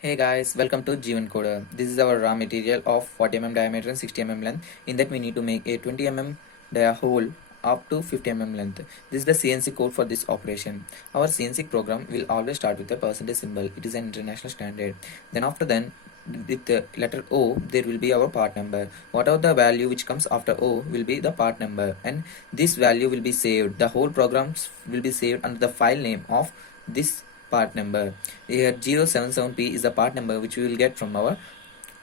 Hey guys, welcome to G1 Coder. This is our raw material of 40 mm diameter and 60 mm length. In that we need to make a 20 mm dia hole up to 50 mm length. This is the CNC code for this operation. Our CNC program will always start with a percentage symbol. It is an international standard. Then after then with the letter O there will be our part number. Whatever the value which comes after O will be the part number, and this value will be saved. The whole programs will be saved under the file name of this part number. Here 077P is the part number which we will get from our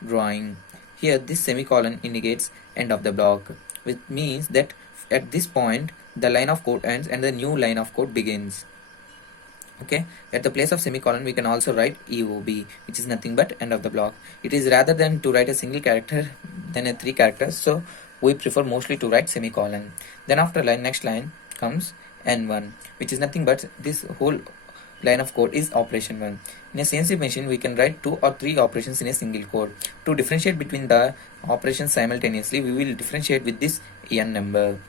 drawing. Here this semicolon indicates end of the block, which means that at this point the line of code ends and the new line of code begins. Okay, at the place of semicolon we can also write EOB, which is nothing but end of the block. It is rather than to write a single character than a 3 characters, so we prefer mostly to write semicolon. Then after next line comes N1, which is nothing but this whole line of code is operation 1. In a CNC machine we can write 2 or 3 operations in a single code. To differentiate between the operations simultaneously, we will differentiate with this N number.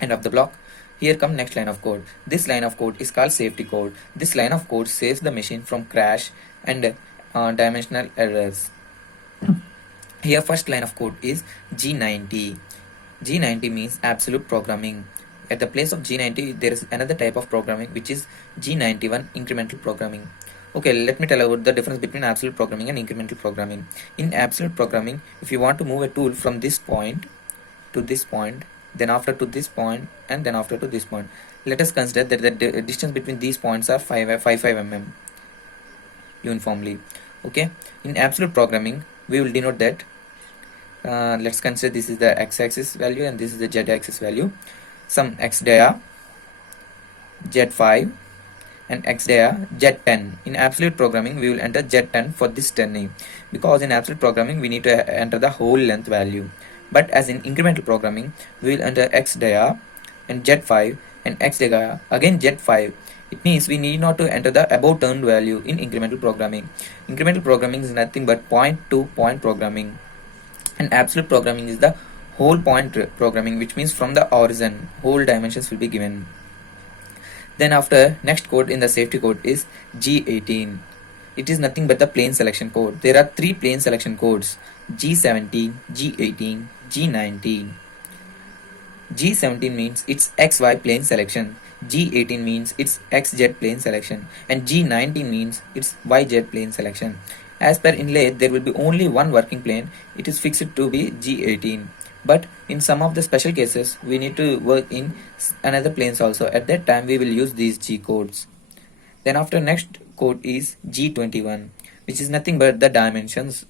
End of the block. Here come next line of code. This line of code is called safety code. This line of code saves the machine from crash and dimensional errors. Here first line of code is G90. G90 means absolute programming. At the place of G90 there is another type of programming which is G91 incremental programming. Okay, let me tell about the difference between absolute programming and incremental programming. In absolute programming, if you want to move a tool from this point to this point, then after to this point, and then after to this point, let us consider that the distance between these points are 5 mm uniformly. Okay, in absolute programming we will denote that let's consider this is the x-axis value and this is the z-axis value. Some x dia z5 and x dia z10. In absolute programming we will enter z10 for this turning, because in absolute programming we need to enter the whole length value. But as in incremental programming we will enter x dia and z5 and x dia again z5. It means we need not to enter the above turned value in incremental programming. Incremental programming is nothing but point to point programming, and absolute programming is the whole point programming, which means from the origin whole dimensions will be given. Then after next code in the safety code is G18. It is nothing but the plane selection code. There are 3 plane selection codes: G17, G18, G19. G17 means it's XY plane selection, G18 means it's XZ plane selection, and G19 means it's YZ plane selection. As per inlay, there will be only one working plane. It is fixed to be G18. But in some of the special cases, we need to work in another planes also. At that time, we will use these G codes. Then after next code is G21, which is nothing but the dimensions.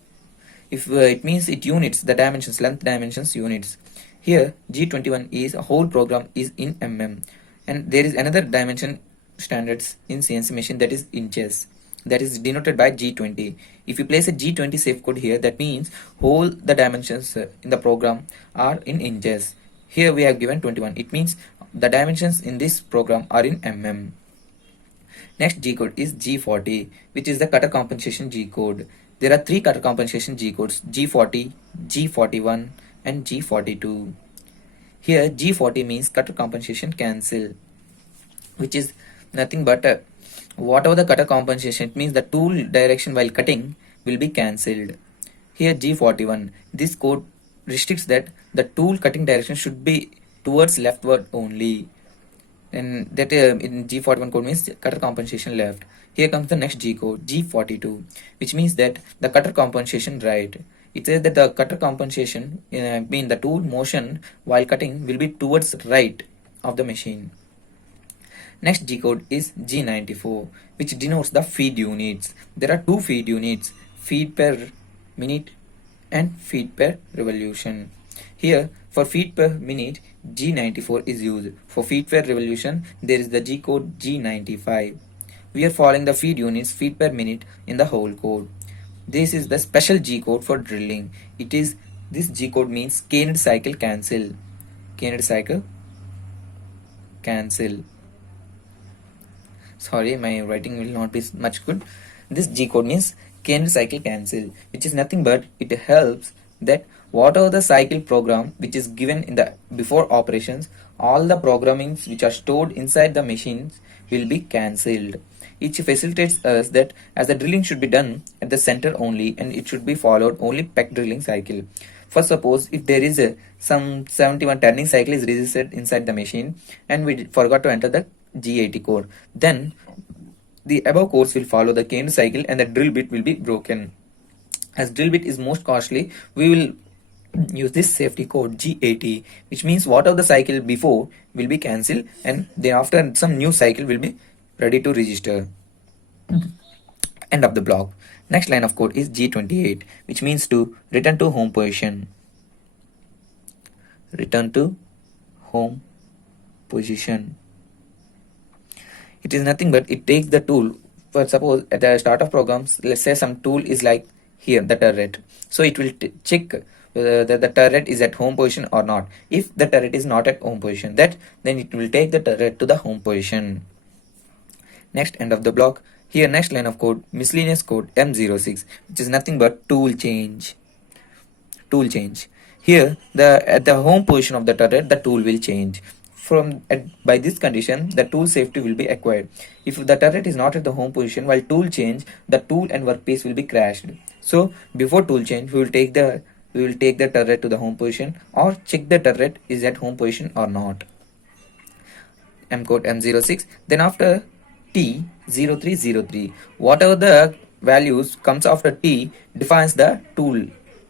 If it means it units, the dimensions, length dimensions units. Here G21 is a whole program is in mm, and there is another dimension standards in CNC machine, that is inches, that is denoted by G20. If you place a G20 safe code here, that means whole the dimensions in the program are in inches. Here we have given 21. It means the dimensions in this program are in mm. Next G code is G40, which is the cutter compensation G code. There are 3 cutter compensation G codes: G40, G41 and G42. Here G40 means cutter compensation cancel, which is nothing but whatever the cutter compensation, it means the tool direction while cutting will be cancelled. Here G41, this code restricts that the tool cutting direction should be towards leftward only, and that in G41 code means cutter compensation left. Here comes the next G code, G42, which means that the cutter compensation right. It says that the cutter compensation mean the tool motion while cutting will be towards right of the machine. Next G code is G94, which denotes the feed units. There are 2 feed units: feed per minute and feed per revolution. Here for feed per minute G94 is used. For feed per revolution there is the G code G95. We are following the feed units, feed per minute in the whole code. This is the special G code for drilling. This G code means caned cycle cancel. Caned cycle cancel. Sorry, my writing will not be much good. This G code means caned cycle cancel, which is nothing but it helps that whatever the cycle program which is given in the before operations, all the programmings which are stored inside the machines will be cancelled. It facilitates us that as the drilling should be done at the center only, and it should be followed only Peck drilling cycle. For suppose if there is some 71 turning cycle is registered inside the machine and we forgot to enter the G80 code, then the above course will follow the cane cycle and the drill bit will be broken. As drill bit is most costly, we will use this safety code G80, which means whatever the cycle before will be cancelled and thereafter some new cycle will be ready to register. End of the block. Next line of code is G28, which means to return to home position. Return to home position. It is nothing but it takes the tool. For suppose at the start of programs, let's say some tool is like here, the turret. So it will check whether the turret is at home position or not. If the turret is not at home position, then it will take the turret to the home position. Next, end of the block. Here next line of code, miscellaneous code M06, which is nothing but tool change. Tool change. Here at the home position of the turret, the tool will change. By this condition, the tool safety will be acquired. If the turret is not at the home position while tool change, the tool and workpiece will be crashed. So before tool change, we will take the turret to the home position or check the turret is at home position or not. M code M06. Then after T0303, whatever the values comes after T defines the tool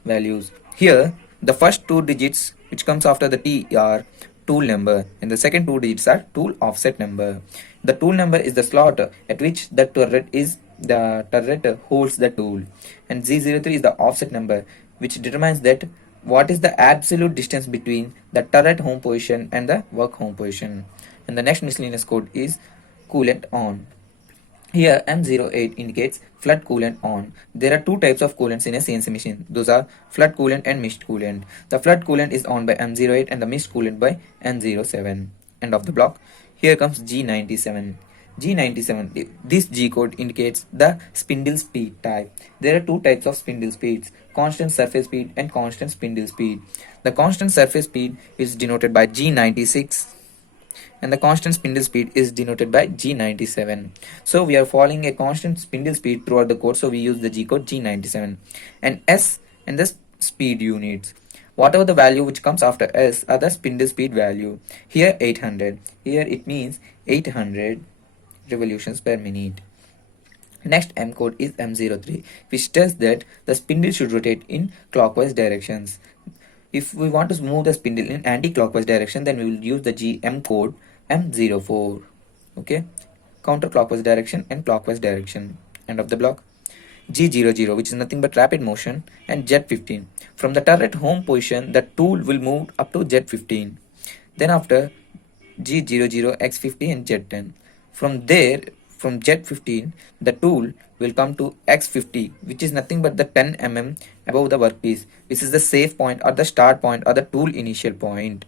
values. Here the first two digits which comes after the T are tool number and the second two digits are tool offset number. The tool number is the slot at which the turret holds the tool, and Z03 is the offset number which determines that what is the absolute distance between the turret home position and the work home position. And the next miscellaneous code is coolant on. Here M08 indicates flood coolant on. There are two types of coolants in a CNC machine. Those are flood coolant and mist coolant. The flood coolant is on by M08 and the mist coolant by M07. End of the block. Here comes G97. G97, this G code indicates the spindle speed type. There are two types of spindle speeds, constant surface speed and constant spindle speed. The constant surface speed is denoted by G96 and the constant spindle speed is denoted by G97. So we are following a constant spindle speed throughout the code, so we use the G code G97. And S and the speed units. Whatever the value which comes after S are the spindle speed value. Here 800. Here it means 800 revolutions per minute. Next M code is M03, which tells that the spindle should rotate in clockwise directions. If we want to move the spindle in anti-clockwise direction, then we will use the GM code M04. Okay, counterclockwise direction and clockwise direction. End of the block. G00, which is nothing but rapid motion, and Z15. From the turret home position, the tool will move up to Z15. Then after G00, X50 and Z10. From there, from Z15, the tool will come to X50, which is nothing but the 10 mm above the workpiece. This is the safe point or the start point or the tool initial point.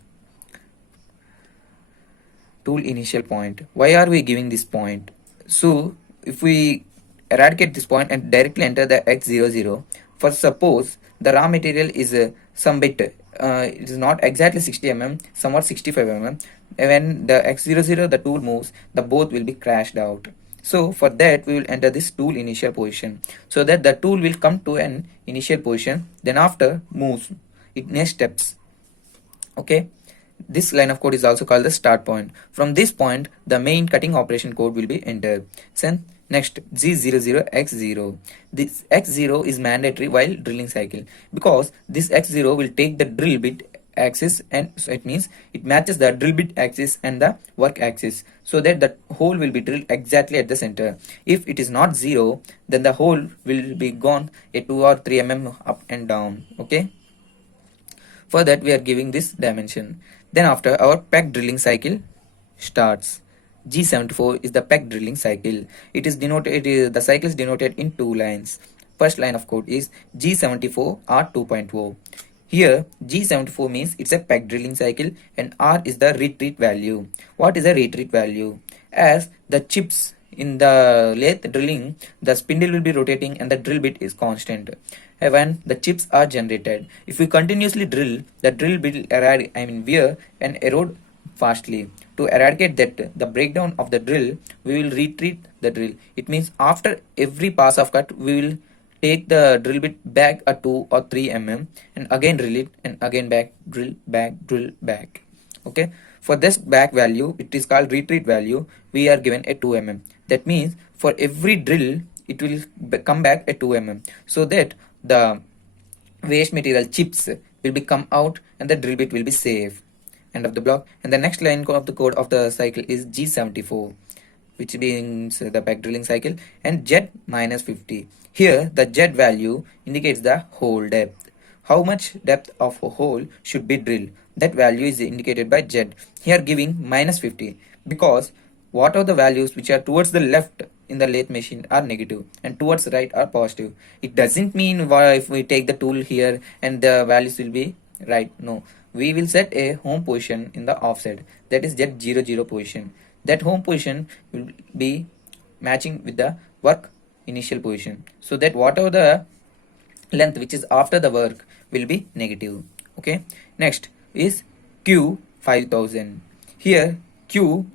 Tool initial point. Why are we giving this point? So if we eradicate this point and directly enter the X00, for suppose the raw material is some bit, it is not exactly 60 mm, somewhat 65 mm. When the X00 the tool moves, the both will be crashed out. So for that we will enter this tool initial position, so that the tool will come to an initial position, then after moves in steps. Okay, this line of code is also called the start point. From this point the main cutting operation code will be entered. Then next G00X0. This X0 is mandatory while drilling cycle, because this X0 will take the drill bit axis, and so it means it matches the drill bit axis and the work axis, so that the hole will be drilled exactly at the center. If it is not 0, then the hole will be gone a 2 or 3 mm up and down. Okay, for that we are giving this dimension. Then after, our Peck drilling cycle starts. G74 is the Peck drilling cycle. It is denoted, the cycle is denoted in two lines. First line of code is G74 R2.0. Here G74 means it's a Peck drilling cycle and R is the retreat value. What is a retreat value? As the chips in the lathe drilling, the spindle will be rotating and the drill bit is constant. when the chips are generated. If we continuously drill, the drill will wear and erode fastly. To eradicate that, the breakdown of the drill, we will retreat the drill. It means after every pass of cut, we will take the drill bit back a 2 or 3 mm and again drill it and again back, drill back. Okay, for this back value, it is called retreat value. We are given a 2 mm. That means for every drill, it will come back a 2 mm, so that the waste material chips will be come out and the drill bit will be safe. End of the block. And the next line of the code of the cycle is G74, which means the back drilling cycle, and Z minus 50. Here the Z value indicates the hole depth. How much depth of a hole should be drilled? That value is indicated by Z. Here giving minus 50, because what are the values which are towards the left in the lathe machine are negative and towards the right are positive. It doesn't mean why if we take the tool here and the values will be right. No, we will set a home position in the offset, that is Z00 position. That home position will be matching with the work initial position, so that whatever the length which is after the work will be negative. Okay, next is Q 5000. Here Q,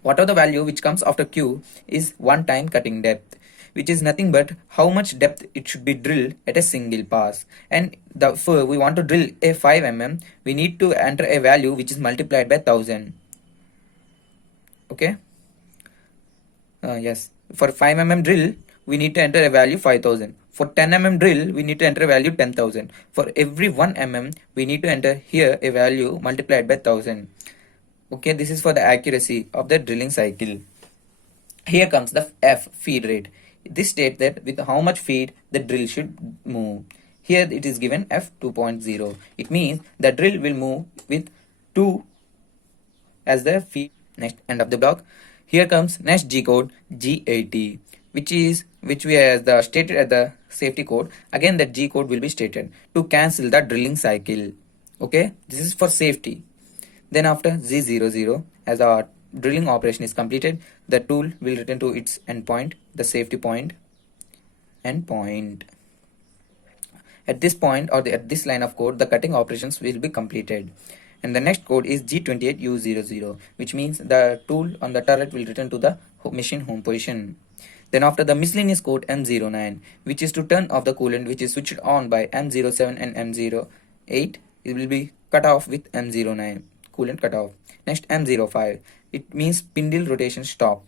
whatever the value which comes after Q is one time cutting depth, which is nothing but how much depth it should be drilled at a single pass. And if we want to drill a 5 mm, we need to enter a value which is multiplied by 1000. Okay, yes, for 5 mm drill we need to enter a value 5000. For 10 mm drill we need to enter a value 10,000. For every 1 mm we need to enter here a value multiplied by 1000. Okay, this is for the accuracy of the drilling cycle. Here comes the F, feed rate. This states that with how much feed the drill should move. Here it is given F 2.0. It means the drill will move with 2 as the feed. Next, end of the block. Here comes next G code, G80, which we as the stated at the safety code. Again that G code will be stated to cancel the drilling cycle. Okay, this is for safety. Then after Z00, as our drilling operation is completed, the tool will return to its endpoint, the safety point, endpoint. At this point or at this line of code, the cutting operations will be completed. And the next code is G28U00, which means the tool on the turret will return to the machine home position. Then after the miscellaneous code M09, which is to turn off the coolant, which is switched on by M07 and M08, it will be cut off with M09, coolant cut off. Next M05, it means spindle rotation stop.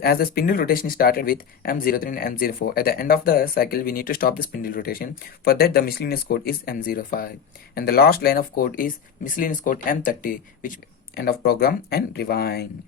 As the spindle rotation is started with M03 and M04, at the end of the cycle we need to stop the spindle rotation. For that the miscellaneous code is M05. And the last line of code is miscellaneous code M30, which end of program and rewind.